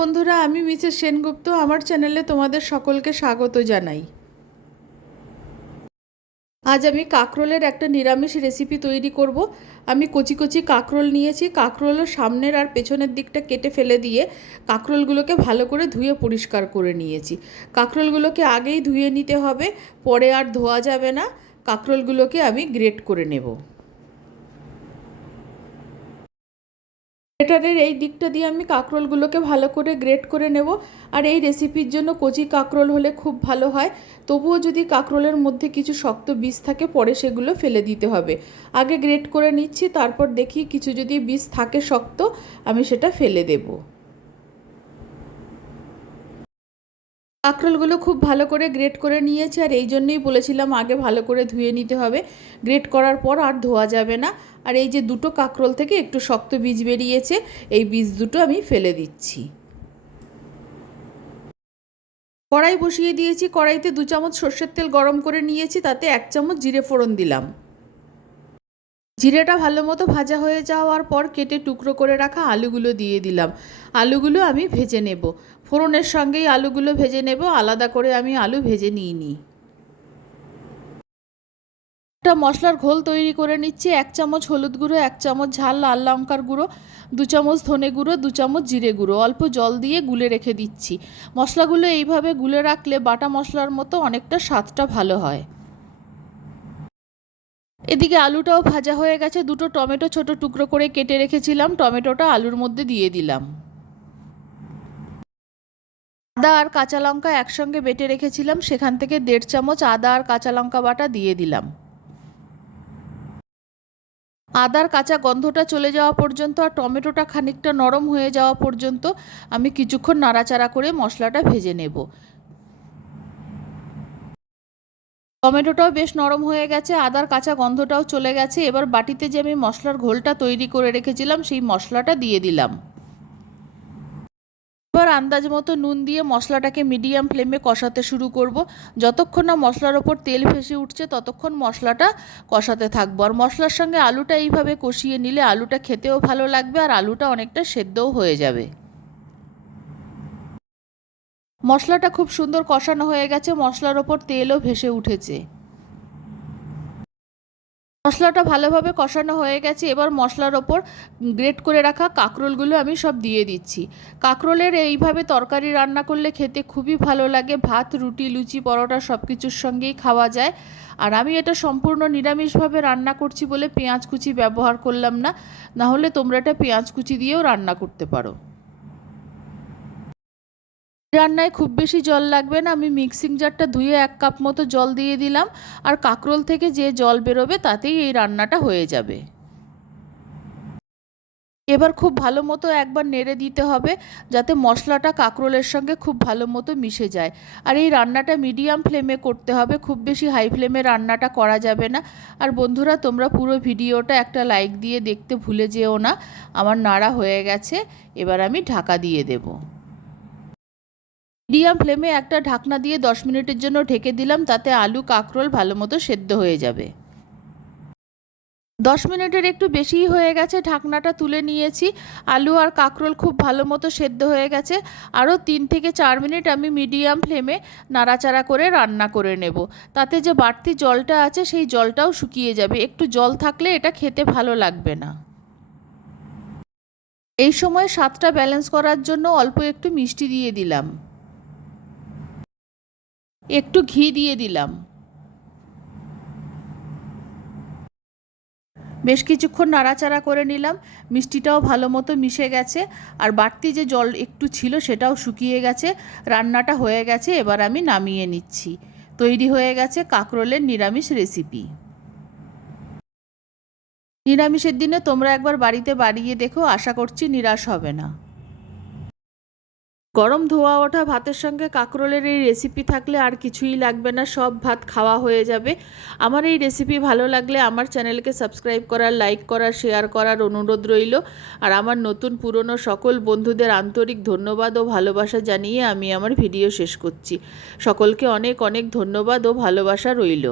বন্ধুরা, আমি মিসেস সেনগুপ্ত, আমার চ্যানেলে তোমাদের সকলকে স্বাগত জানাই। আজ আমি কাঁকরোলের একটা নিরামিষ রেসিপি তৈরি করব। আমি কচি কচি কাঁকরোল নিয়েছি কাকরোলের সামনের আর পেছনের দিকটা কেটে ফেলে দিয়ে কাঁকরোলগুলোকে ভালো করে ধুয়ে পরিষ্কার করে নিয়েছি। কাঁকরোলগুলোকে আগেই ধুয়ে নিতে হবে, পরে আর ধোয়া যাবে না। কাঁকরোলগুলোকে আমি গ্রেট করে নেব। গ্রেটারের এই দিকটা দিয়ে আমি কাঁকরোলগুলোকে ভালো করে গ্রেট করে নেব। আর এই রেসিপির জন্য কচি কাঁকরোল হলে খুব ভালো হয়। তবুও যদি কাঁকরোলের মধ্যে কিছু শক্ত বীজ থাকে, পরে সেগুলো ফেলে দিতে হবে। আগে গ্রেট করে নিচ্ছি, তারপর দেখি কিছু যদি বীজ থাকে শক্ত, আমি সেটা ফেলে দেবো। কাঁকরোলগুলো খুব ভালো করে গ্রেট করে নিয়েছে আর এই জন্যই বলেছিলাম আগে ভালো করে ধুয়ে নিতে হবে। গ্রেট করার পর আর ধোয়া যাবে না। আর এই যে দুটো কাঁকরোল থেকে একটু শক্ত বীজ বেরিয়েছে, এই বীজ দুটো আমি ফেলে দিচ্ছি। কড়াই বসিয়ে দিয়েছি। কড়াইতে দু চামচ সর্ষের তেল গরম করে নিয়েছি, তাতে এক চামচ জিরে ফোড়ন দিলাম। জিরেটা ভালো মতো ভাজা হয়ে যাওয়ার পর কেটে টুকরো করে রাখা আলুগুলো দিয়ে দিলাম। আলুগুলো আমি ভেজে নেব। ফোড়নের সঙ্গেই আলুগুলো ভেজে নেব। আলাদা করে আমি আলু ভেজে নিই নি একটা মশলার ঘোল তৈরি করে নিচ্ছি। এক চামচ হলুদ গুঁড়ো, এক চামচ ঝাল লাল লঙ্কার গুঁড়ো, দু চামচ ধনে গুঁড়ো, দু চামচ জিরে গুঁড়ো। অল্প জল দিয়ে গুলে রেখে দিচ্ছি। মশলাগুলো এইভাবে গুলে রাখলে বাটা মশলার মতো অনেকটা স্বাদটা ভালো হয়। এদিকে আলুটাও ভাজা হয়ে গেছে। দুটো টমেটো ছোট টুকরো করে কেটে রেখেছিলাম। টমেটোটা আলুর মধ্যে দিয়ে দিলাম। আদা আর কাঁচা লঙ্কা একসঙ্গে বেটে রেখেছিলাম। সেখান থেকে দেড় চামচ আদা আর কাঁচা লঙ্কা বাটা দিয়ে দিলাম। আদার কাঁচা গন্ধটা চলে যাওয়া পর্যন্ত আর টমেটোটা খানিকটা নরম হয়ে যাওয়া পর্যন্ত আমি কিছুক্ষণ নাড়াচাড়া করে মশলাটা ভেজে নেব। টমেটোটাও বেশ নরম হয়ে গেছে, আদার কাঁচা গন্ধটাও চলে গেছে। এবার বাটিতে যে আমি মশলার ঘোলটা তৈরি করে রেখেছিলাম, সেই মশলাটা দিয়ে দিলাম। এবার আন্দাজ মতো নুন দিয়ে মশলাটাকে মিডিয়াম ফ্লেমে কষাতে শুরু করব। যতক্ষণ না মশলার ওপর তেল ভেসে উঠছে, ততক্ষণ মশলাটা কষাতে থাকব। আর মশলার সঙ্গে আলুটা এইভাবে কষিয়ে নিলে আলুটা খেতেও ভালো লাগবে, আর আলুটা অনেকটা সেদ্ধও হয়ে যাবে। মশলাটা খুব সুন্দর কষানো হয়ে গেছে, মশলার ওপর তেলও ভেসে উঠেছে। মশলাটা ভালোভাবে কষানো হয়ে গেছে, এবার মশলার ওপর গ্রেট করে রাখা কাঁকরোলগুলো আমি সব দিয়ে দিচ্ছি। কাঁকরোলের এইভাবে তরকারি রান্না করলে খেতে খুবই ভালো লাগে, ভাত, রুটি, লুচি, পরোটা সব কিছুর সঙ্গেই খাওয়া যায়। আর আমি এটা সম্পূর্ণ নিরামিষভাবে রান্না করছি বলে পেঁয়াজ কুচি ব্যবহার করলাম না, নাহলে তোমরা এটা পেঁয়াজ কুচি দিয়েও রান্না করতে পারো। রান্নায় খুব বেশি জল লাগবে না। আমি মিক্সিং জারটা ধুয়ে এক কাপ মতো জল দিয়ে দিলাম। আর কাঁকরোল থেকে যে জল বেরোবে তাতেই এই রান্নাটা হয়ে যাবে। এবার খুব ভালো মতো একবার নেড়ে দিতে হবে, যাতে মশলাটা কাঁকরোলের সঙ্গে খুব ভালো মতো মিশে যায়। আর এই রান্নাটা মিডিয়াম ফ্লেমে করতে হবে, খুব বেশি হাই ফ্লেমে রান্নাটা করা যাবে না। আর বন্ধুরা, তোমরা পুরো ভিডিওটা একটা লাইক দিয়ে দেখতে ভুলে যেও না। আমার নাড়া হয়ে গেছে, এবার আমি ঢাকা দিয়ে দেবো। মিডিয়াম ফ্লেমে একটা ঢাকনা দিয়ে দশ মিনিটের জন্য ঢেকে দিলাম, তাতে আলু, কাঁকরোল ভালো মতো সেদ্ধ হয়ে যাবে। দশ মিনিটের একটু বেশিই হয়ে গেছে, ঢাকনাটা তুলে নিয়েছি। আলু আর কাঁকরোল খুব ভালো মতো সেদ্ধ হয়ে গেছে। আরও তিন থেকে চার মিনিট আমি মিডিয়াম ফ্লেমে নাড়াচাড়া করে রান্না করে নেব। তাতে যে বাড়তি জলটা আছে, সেই জলটাও শুকিয়ে যাবে। একটু জল থাকলে এটা খেতে ভালো লাগবে না। এই সময় স্বাদটা ব্যালেন্স করার জন্য অল্প একটু মিষ্টি দিয়ে দিলাম। একটু ঘি দিয়ে দিলাম। বেশ কিছুক্ষণ নাড়াচাড়া করে নিলাম। মিষ্টিটাও ভালো মতো মিশে গেছে। আর বাড়তি যে জল একটু ছিল সেটাও শুকিয়ে গেছে। রান্নাটা হয়ে গেছে, এবার আমি নামিয়ে নিচ্ছি। তৈরি হয়ে গেছে কাঁকরোলের নিরামিষ রেসিপি। নিরামিষের দিনে তোমরা একবার বাড়িতে বাড়িয়ে দেখো, আশা করছি নিরাশ হবে না। গরম ধোয়া ওঠা, ভাতের সঙ্গে কাঁকরোলের এই রেসিপি থাকলে আর কিছুই লাগবে না, সব ভাত খাওয়া হয়ে যাবে। আমার এই রেসিপি ভালো লাগলে আমার চ্যানেলকে সাবস্ক্রাইব করার লাইক করার শেয়ার করার অনুরোধ রইল। আর আমার নতুন পুরনো সকল বন্ধুদের আন্তরিক ধন্যবাদ ও ভালোবাসা জানিয়ে আমি আমার ভিডিও শেষ করছি। সকলকে অনেক অনেক ধন্যবাদ ও ভালোবাসা রইল।